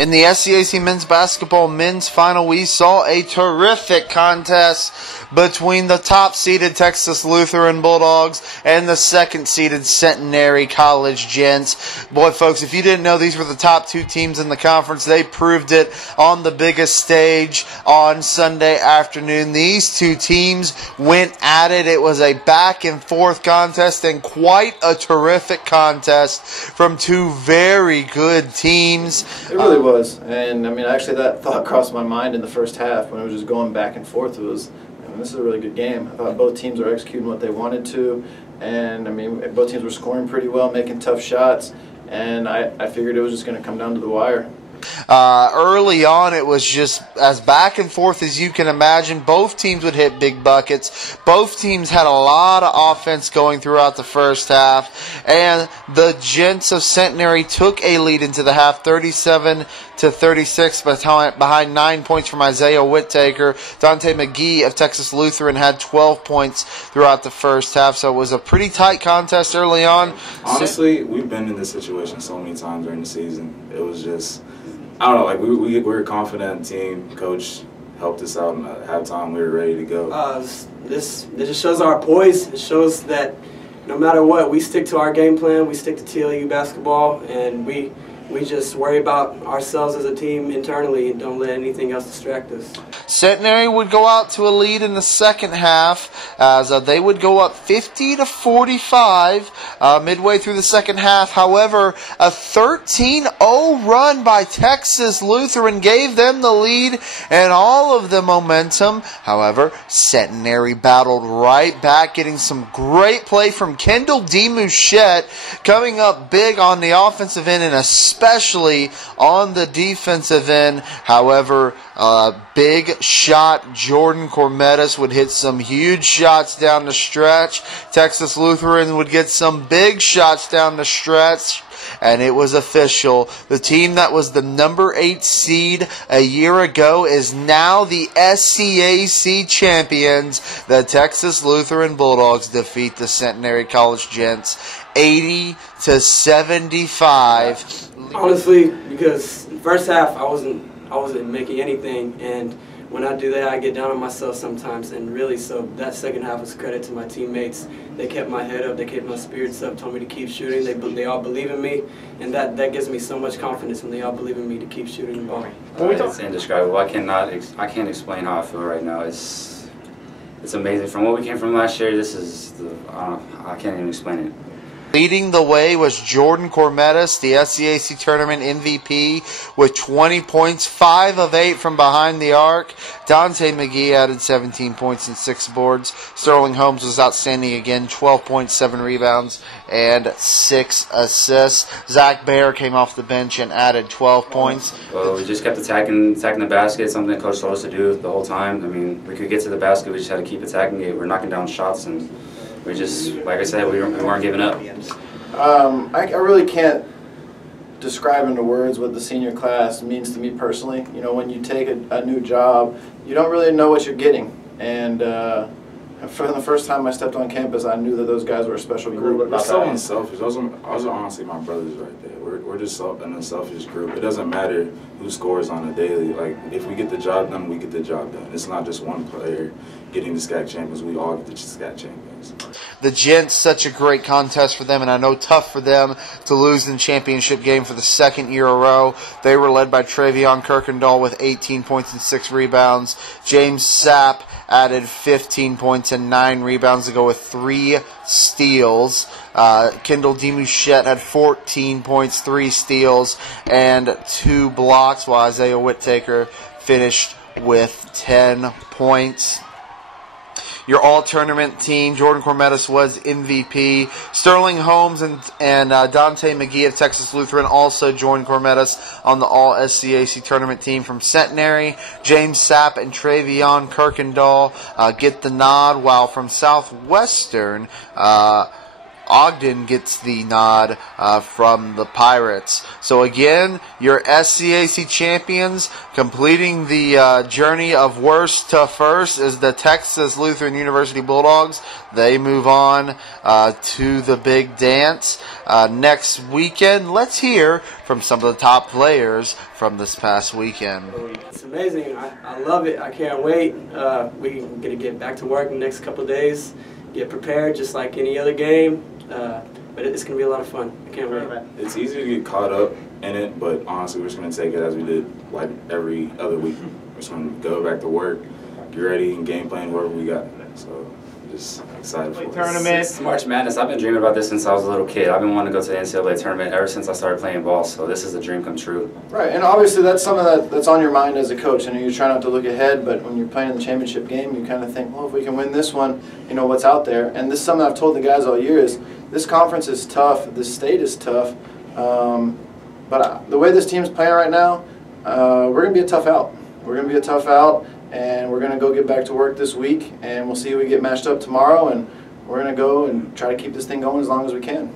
In the SCAC men's basketball men's final, we saw a terrific contest between the top-seeded Texas Lutheran Bulldogs and the second-seeded Centenary College Gents. Boy, folks, if you didn't know these were the top two teams in the conference, they proved it on the biggest stage on Sunday afternoon. These two teams went at it. It was a back-and-forth contest and quite a terrific contest from two very good teams. It really was, and I mean, actually, that thought crossed my mind in the first half when it was just going back and forth. It was, I mean, this is a really good game. I thought both teams were executing what they wanted to, and I mean, both teams were scoring pretty well, making tough shots, and I figured it was just going to come down to the wire. Early on, it was just as back and forth as you can imagine. Both teams would hit big buckets. Both teams had a lot of offense going throughout the first half, and the Gents of Centenary took a lead into the half, 37-36, behind 9 points from Isaiah Whittaker. Dante McGee of Texas Lutheran had 12 points throughout the first half, so it was a pretty tight contest early on. Honestly, we've been in this situation so many times during the season. It was just, I don't know, like we're a confident team. Coach helped us out, and at halftime we were ready to go. This just shows our poise. It shows that no matter what, we stick to our game plan. We stick to TLU basketball, and we just worry about ourselves as a team internally and don't let anything else distract us. Centenary would go out to a lead in the second half as they would go up 50-45 midway through the second half. However, a 13-0 run by Texas Lutheran gave them the lead and all of the momentum. However, Centenary battled right back, getting some great play from Kendall DeMouchette, coming up big on the offensive end and especially on the defensive end. However, big shot, Jordan Cormetis would hit some huge shots down the stretch. Texas Lutheran would get some big shots down the stretch. And it was official. The team that was the number 8 seed a year ago is now the SCAC champions. The Texas Lutheran Bulldogs defeat the Centenary College Gents 80-75. Honestly, because first half I wasn't making anything, and when I do that, I get down on myself sometimes, and really, so that second half was credit to my teammates. They kept my head up, they kept my spirits up, told me to keep shooting. They all believe in me, and that gives me so much confidence when they all believe in me to keep shooting the ball. It's indescribable. I can't explain how I feel right now. It's amazing. From what we came from last year, this is I can't even explain it. Leading the way was Jordan Cormetis, the SCAC tournament MVP, with 20 points, 5 of 8 from behind the arc. Dante McGee added 17 points and 6 boards. Sterling Holmes was outstanding again, 12 points, 7 rebounds, and 6 assists. Zach Baer came off the bench and added 12 points. Well, we just kept attacking the basket, something that Coach told us to do the whole time. I mean, we could get to the basket, we just had to keep attacking it. We're knocking down shots, and we just, like I said, we weren't giving up. I really can't describe into words what the senior class means to me personally. You know, when you take a new job, you don't really know what you're getting. And for the first time I stepped on campus, I knew that those guys were a special group. That's so unselfish. Those are honestly my brothers right there. We're just an unselfish group. It doesn't matter who scores on a daily. Like, if we get the job done, we get the job done. It's not just one player getting the SCAC champions. We all get the SCAC champions. The Gents, such a great contest for them, and I know tough for them to lose in the championship game for the second year in a row. They were led by Travion Kirkendall with 18 points and 6 rebounds. James Sapp added 15 points and 9 rebounds to go with 3 steals. Kendall DeMouchette had 14 points, 3 steals, and 2 blocks, while Isaiah Whittaker finished with 10 points. Your all-tournament team, Jordan Cormetis was MVP. Sterling Holmes and Dante McGee of Texas Lutheran also joined Cormetis on the all-SCAC tournament team. From Centenary, James Sapp and Travion Kirkendall get the nod, while from Southwestern, Ogden gets the nod from the Pirates. So again, your SCAC champions completing the journey of worst to first is the Texas Lutheran University Bulldogs. They move on to the big dance. next weekend. Let's hear from some of the top players from this past weekend. It's amazing. I love it. I can't wait. We're going to get back to work in the next couple of days, get prepared just like any other game. But it's going to be a lot of fun. I can't wait. It's easy to get caught up in it, but honestly, we're just going to take it as we did like every other week. We're just going to go back to work, get ready, and game plan whoever we got. So just excited for it. Tournament. It's March Madness. I've been dreaming about this since I was a little kid. I've been wanting to go to the NCAA tournament ever since I started playing ball. So this is a dream come true. Right, and obviously that's something that's on your mind as a coach. I know you're trying not to look ahead, but when you're playing in the championship game, you kind of think, well, if we can win this one, you know what's out there. And this is something I've told the guys all year is this conference is tough. This state is tough. But the way this team's playing right now, we're going to be a tough out. We're going to be a tough out, and we're going to go get back to work this week, and we'll see who we get matched up tomorrow, and we're going to go and try to keep this thing going as long as we can.